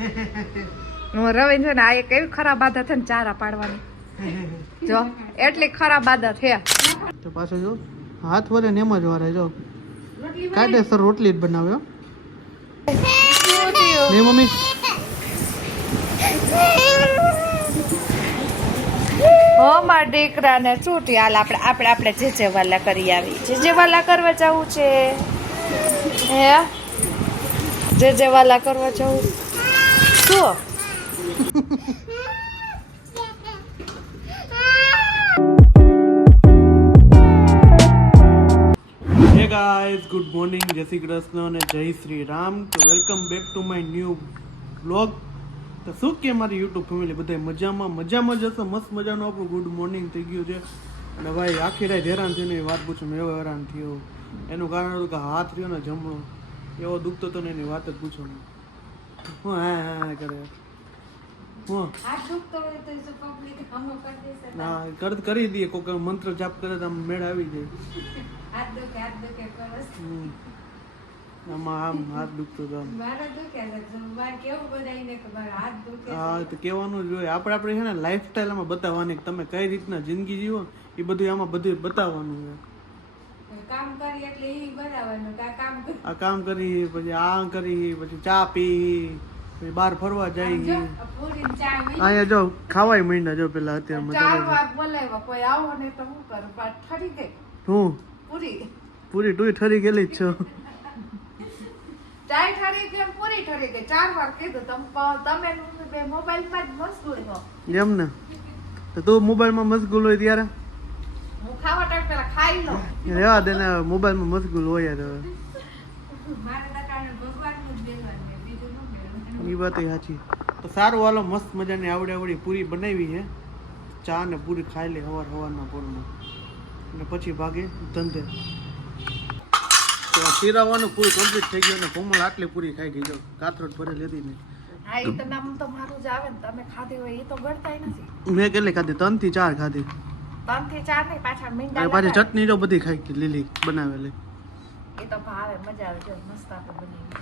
રવિન છે ને આ એક એવી ખરાબ આદત છે ને ચારા પાડવાની, જો એટલી ખરાબ આદત છે. તો પાછો જો હાથ વરે ને એમ જ વારે જો કાયદેસર રોટલી જ બનાવ્યો ને મમ્મી. હો મારા દીકરાને છૂટી હાલ આપણે જે વાલા કરી આવી. જે વાલા કરવા જવું છે હે? જે વાલા કરવા જવું શું? હે ગાઈઝ, ગુડ મોર્નિંગ, જય શ્રી કૃષ્ણ અને જય શ્રી રામ. તો welcome back to my new blog. તો શું કે મારી યુટ્યુબ ફેમિલી બધા મજામાં જશે. મસ્ત મજાનું આપણું ગુડ મોર્નિંગ થઈ ગયું છે. અને ભાઈ આખી રાત હેરાન થઈને વાત પૂછું મેં, એવો હેરાન થયો. એનું કારણ હતું કે હાથ રહ્યો ને જમણો એવો દુખતો હતો ને એની વાત જ પૂછો નહીં. હું હા કરે હું કરી દઈએ કોઈક મંત્ર જાપ કરે તો આમ મેળ આવી જાય. આમાં આમ હાથ દુખતો હતો. હા તો કહેવાનું જ હોય. આપણે છે ને લાઈફસ્ટાઈલ આમાં બતાવવાની કે તમે કઈ રીતના જિંદગી જીવો એ બધું આમાં બધું બતાવવાનું છે. આ કામ કરી પછી આ કરી પછી ચા પી પછી બહાર ફરવા જાય. અહીંયા જો ખાવાય માંડ્યા જો પેલા અત્યારે હું પૂરી ટુઈ ઠરી ગયેલી જ છો. ચાય ઠરી ગઈ પૂરી ઠરી ગઈ 4 વાર કીધું તમે મોબાઈલમાં જ મશગુલ હો એમ ને. તો તું મોબાઈલમાં મશગુલ હોય ત્યારે હું ખાવા ટાઈમ પેલા ખાઈ લો રેવા દે ને. મોબાઈલમાં મશગુલ હોય યાર. એ વાત સાચી. તો સારું હાલો, મસ્ત મજાની આવડી પૂરી બનાવી છે. ચા ને પૂરી ખાઈ લે સવારના પોરમાં અને પછી ભાગે ધંધે. શીરાવાનું પૂરું કમ્પ્લીટ થઈ ગયું અને કોમળ આટલી પૂરી ખાઈ ગઈ. જો કાથરોટ ભરે લીધી ને. હા ઈ તો નામ તો મારું જ આવે ને. તમે ખાધી હોય ઈ તો ગણતાય નથી. મેં કેટલી ખાધી? 3 થી 4 ખાધી. 3 થી 4 નહીં, પાછા મીંડા પાછી ચટણી જો બધી ખાઈ ગઈ લીલી બનાવેલી. એ તો ભાવે, મજા આવે. જો મસ્ત આપણે બનાવી.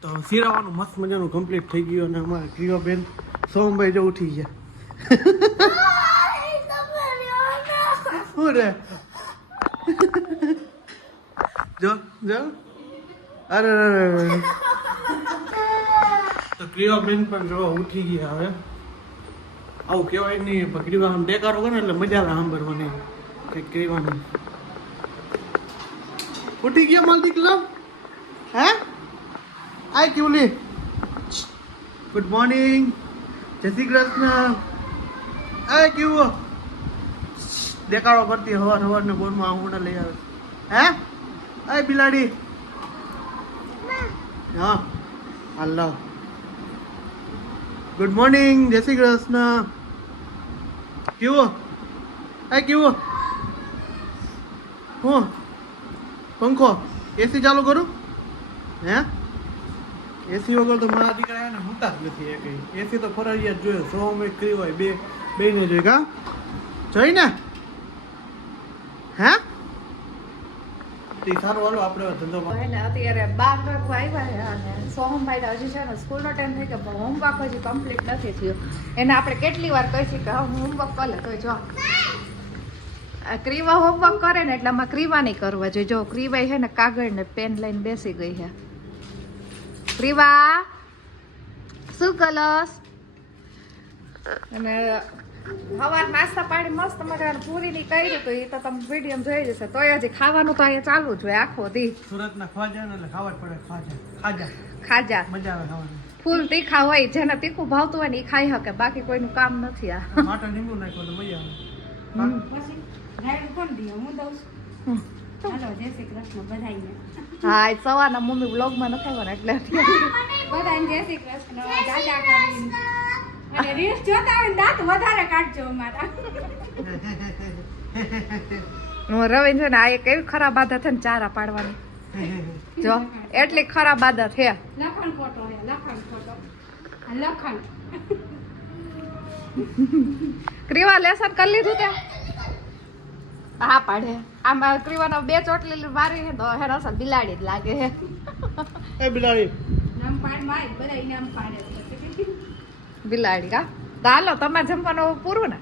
તો શીરાવાનું મસ્ત મજાનું કમ્પ્લીટ થઈ ગયું અને અમારા ક્રિયાબેન સોમભાઈ જો ઉઠી ગયા. શું રે જો અરે તો ક્રિયાબેન પણ જો ઉઠી ગયા. હવે આવું કહેવાય નહીં, પણ ક્રિયા આમ દેખાડો કરે ને એટલે મજા આવે સાંભળવાની કંઈક કહેવાનું. ઉઠી ગયા માલ દીકલા હે? હાય ક્યુલી, ગુડ મોર્નિંગ, જય શ્રી કૃષ્ણ. હાય ક્યુ દેખાડો કરતી હવારને બોરમાં આહુડા લઈ આવે હે? હાય બિલાડી. હા હાલો, ગુડ મોર્નિંગ, જય શ્રી કૃષ્ણ. કેવો હાય કેવો હું પંખો એસી ચાલુ કરું હે? એસી વગર તો મારા દીકરા ને હોતા જ નથી. એ કઈ એસી તો ફરજિયાત જોઈએ. 100 મેં કરી હોય બે ને જોઈ કા જોઈ ને હે? સારું હાલો આપણે ધંધો અત્યારે 12 વાગવા આવ્યા અને સોહમભાઈ હજી છે ને સ્કૂલનો ટાઈમ થઈ ગયો પણ હોમવર્ક હજી કમ્પ્લીટ નથી થયું. એને આપણે કેટલી વાર કહી છે કે હોમવર્ક કરે તો જો ક્રીવા હોમવર્ક કરે ને એટલે આમાં ક્રીવા નહીં કરવા જોઈએ. જો ક્રીવા છે ને કાગળ ને પેન લઈને બેસી ગઈ છે. ક્રીવા શું કલસ? અને સવાર નાસ્તા પાણી મસ્ત મજાનું પૂરીની કર્યું તો એ તો તમે વિડીયો જોઈ જશે. તોય હજી ખાવાનું તો અહીંયા ચાલુ જ હોય આખો દી. સુરતના ખાજા ને એટલે ખાવા જ પડે. ખાજા મજા આવે ખાવાની. ફૂલ તીખા હોય, જેને તીખું ભાવતું હોય ને એ ખાઈ શકે, બાકી કોઈનું કામ નથી. આ માટો લીંબુ નાખ્યો તો મજા આવે. પછી ડ્રાઈવર કોણ દે? હું દઉં છું. હાલો, જય શ્રી કૃષ્ણ બધાઈને. હા સવારના મમ્મી બ્લોગમાં નખાવ્યા એટલે બધાને જય શ્રી કૃષ્ણ. દાદા કરીને અને રીલ્સ જોતા હોય દાંત વધારે કાઢજો અમારા. રવિન છે ને આ એક એવી ખરાબ આદત છે ને ચારા પાડવાની, જો એટલી ખરાબ આદત છે. લખણ ફોટો હે, લખણ ફોટો લખણ. ક્રીવા લેસન કરી લીધું તે? હા પાડે. આમાં ક્રીવાનો 2 ચોટલી વારી હે તો હેરસ બિલાડી જ લાગે હે. એ બિલાડી પાડમાં બધા ઇનામ પાડે છે. બિલાડી કા તો હાલો તમારે જમવાનું પૂરું ને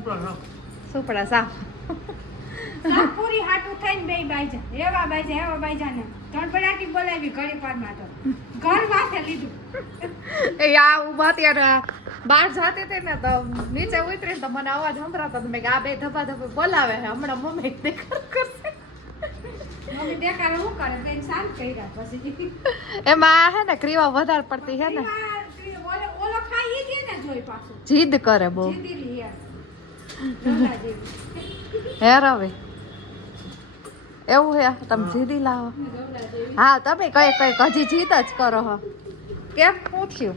ઉપરા રાખ. સુપડા સાફ પૂરી હાટું થઈને બે બાઈજા એવા બાઈજા ને ધડબડાટી બોલાવી ઘડી પાડમાં તો ઘર વાસે લીધું. એ આ ઉભા ત્યારે બહાર જાતી હતી ને તો નીચે ઉતરી તો મને અવાજ સંભળાતો તો મેં આ બે ધબા ધબા બોલાવે છે હમણાં મમ્મી દેખાડ કરશે. મમ્મી દેખાડે શું કરે બેન શાંત કર્યા પછી એમાં હે ને ક્રીવા વધારે પડતી હે ને ઓલો ખાઈ ઈ જ ને જોઈ પાછું જીદ કરે બહુ જીંદીલી યાર ઢોલા જેવી. હે રવે એવું હે તમે જીદી લાવો. ઢોલા જેવી. હા તમે કઈ હજી જીદ જ કરો હો કેમ પૂછ્યું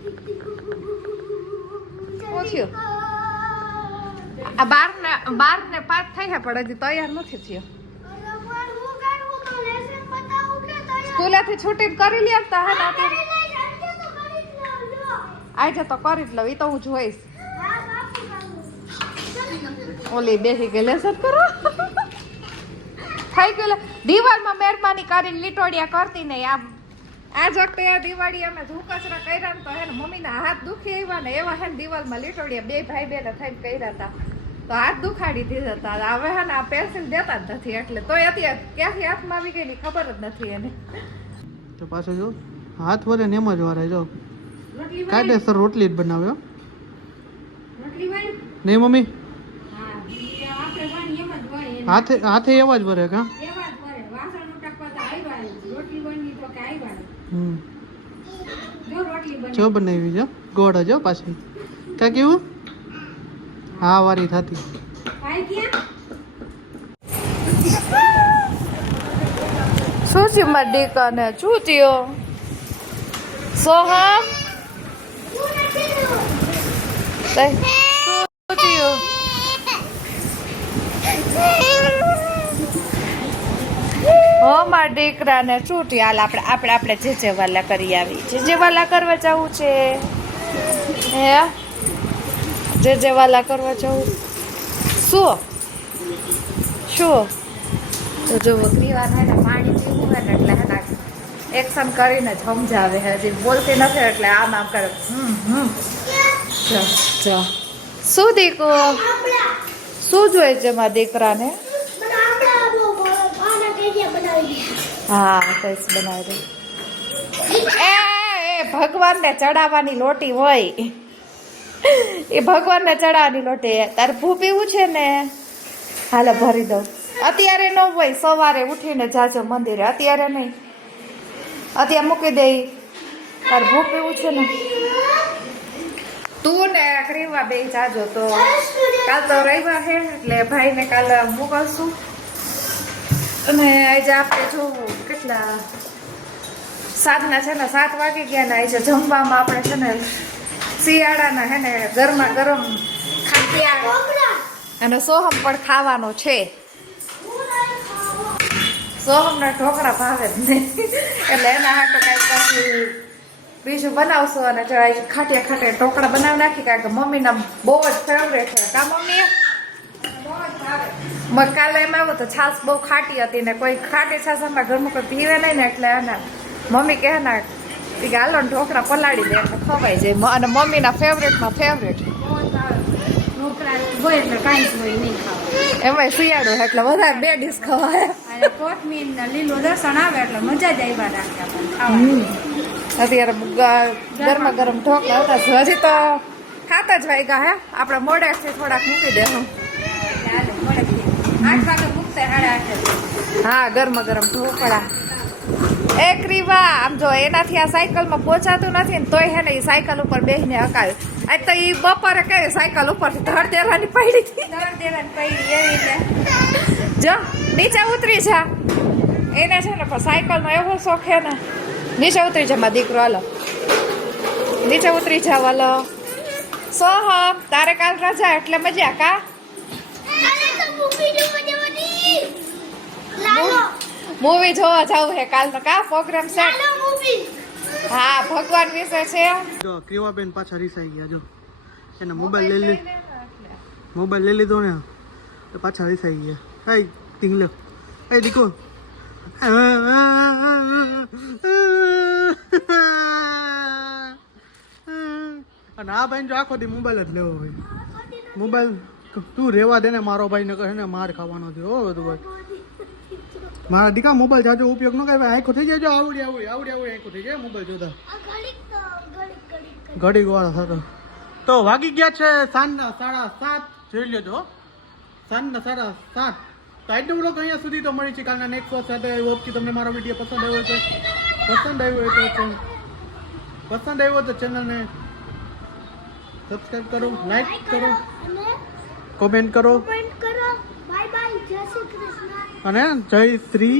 આ બાર ને 5 થઈ છે પણ હજી તૈયાર નથી થયો. સ્કૂલેથી છૂટીને કરી લેતા હે ને આજે તો કરી જ લઉં ઈ તો હું જોઈશ. ઓલી બેસી ગઈ લેસન કરો થઈ ગયું. દિવાળમાં મહેરબાની કરીને લીટોડિયા કરતી નહીં. આ જ વખતે દિવાળી અમે ધૂકચરા કર્યા ને તો હે ને મમ્મીના હાથ દુખી આવ્યા ને એવા હે ને દિવાલમાં લીટોડિયા બે ભાઈ બેને થઈને કર્યા હતા તો હાથ દુખાડી દીધા હતા. હવે હે ને આ પેન્સિલ દેતા જ નથી એટલે તોય અત્યારે ક્યાંથી હાથમાં આવી ગઈ ખબર જ નથી એને. તો પાછો જો હાથ વરે ને એમ જ વારે જો રોટલી વાળી? કાયદેસર રોટલી જ બનાવ્યો રોટલી વાળી? નહીં મમ્મી હા, ઈ આપણે વાળી એમ જ વાળી એને. હાથે એવા જ વરે કા એવા જ કરે. વાસણ ઉટકવા તો આવ્યા જ. રોટલી બની તો કે આવ્યા જ. હમ જો રોટલી બની. જો બનાવી જો ગોળ જો પાછી કા કેવું હા વારી થતી ભાઈ ક્યાં? શું છે મારા દીકરાને શું થયો સોહમ શું થયું હો મારા દીકરાને શું થયું હાલ આપણે જે વાલા કરી આવી જે વાલા કરવા જવું છે હે જે વાલા કરવા જવું શું તો જો પીવા થાય ને પાણી પીવું હોય ને એટલે હે એક્શન કરીને જ સમજાવે હજી બોલતી નથી એટલે આમ કરે જો શું દીકો શું જોઈએ છે મારા દીકરાને હા કઈસ બનાવી દે એ ભગવાનને ચડાવવાની લોટી હોય એ ભગવાનને ચડાવવાની લોટી તારે ભૂ પીવું છે ને હાલો ભરી દઉં અત્યારે ન હોય સવારે ઉઠીને જાજો મંદિરે અત્યારે નહીં અત્યારે મૂકી દે તારે ભૂ પીવું છે ને તું ને ક્રીવા બે જાજો તો કાલ તો રવિવાર છે એટલે ભાઈને કાલ મોકલશું અને આજે આપણે જોવું કેટલા સાંજના છે ને 7 વાગી ગયા ને આજે જમવામાં આપણે છે ને શિયાળાના હે ને ગરમા ગરમ ખાટિયા અને સોહમ પણ ખાવાનો છે. સોહમના ઢોકળા ભાવે જ નહીં એટલે એના હાટું કાંઈક પછી બીજું બનાવશું અને જો આજે ખાટિયા ઢોકળા બનાવી નાખી કારણ કે મમ્મીના બહુ જ ફેવરેટ છે કા મમ્મી કાલે એમ આવ્યું તો છાશ બહુ ખાટી હતી ને કોઈ ખાટી છાશ અમારા ઘરમાં કોઈ પીવે નહીં ને એટલે એને મમ્મી કહે ને કે હાલો ને ઢોકળા પલાળી દે એટલે ખવાઈ જાય અને મમ્મીના ફેવરેટમાં ફેવરેટ ઢોકળા હોય એટલે કાંઈ જ હોય નહીં ખાવા. એમાં શિયાળો એટલે વધારે 2 ડીશ ખવાય અને કોથમીર ને લીલું લસણ આવે એટલે મજા જ આવ્યા રાખે આપણને ખાવાની. અત્યારે ગરમા ગરમ ઢોકળા હતા હજી તો ખાતા જ વાગ્યા હે આપણે મોડેથી થોડાક મૂકી દેવું. હાલે, મોડેથી. 8 વાગે મૂકશે 8:30. હા ગરમા ગરમ ઢોકળા એ ક્રીવા આમ જો એનાથી આ સાયકલમાં પહોંચાતું નથી ને તોય હે ને એ સાયકલ ઉપર બેસીને હકાવ્યું. આજ તો એ બપોરે કઈ સાયકલ ઉપરથી ધડ દેવાની પડી હતી દળ દેવાની પડી એવી રીતે. જો નીચે ઉતરી જા એને છે ને પણ સાયકલનો એવો શોખ છે ને નીચે ઉતરી જા મારો દીકરો હાલો નીચે ઉતરી જાવ હાલો સોહમ તારે કાલ રજા એટલે મજા કા મૂવી જોવા જવું હે કાલનો કા પ્રોગ્રામ સેટ હા ભગવાન વિશે છે જો ક્રીવાબેન પાછા રીસાઈ ગયા જો એને મોબાઈલ લઈ લીધો ને તો પાછા રીસાઈ ગયા હાય ટીંગલો એ દીકો અને આ ભાઈ જો આખો દી મોબાઈલ જ લેવો હોય. મોબાઈલ તું રેવા દે ને, મારો ભાઈ ને કહે ને માર ખાવાનો છે. ઓ બધું ભાઈ મારા દીકા મોબાઈલ જાજો ઉપયોગ ન કરે, આંખો થઈ જાય આવડી આંખો થઈ જાય મોબાઈલ જોતા. ઘડીક વાર થતો તો વાગી ગયા છે સાંજના 7:30. જોઈ લેજો સાંજના 7:30. તો આજનો બ્લોગ અહીંયા સુધી તો મળી છે. કાલના નેક્સ્ટ વોચ સાથે આઈ હોપ કે તમને મારો વિડીયો પસંદ આવ્યો તો ચેનલને સબસ્ક્રાઇબ કરો, લાઈક કરો, કોમેન્ટ કરો બાય બાય, જય શ્રી કૃષ્ણ અને જય શ્રી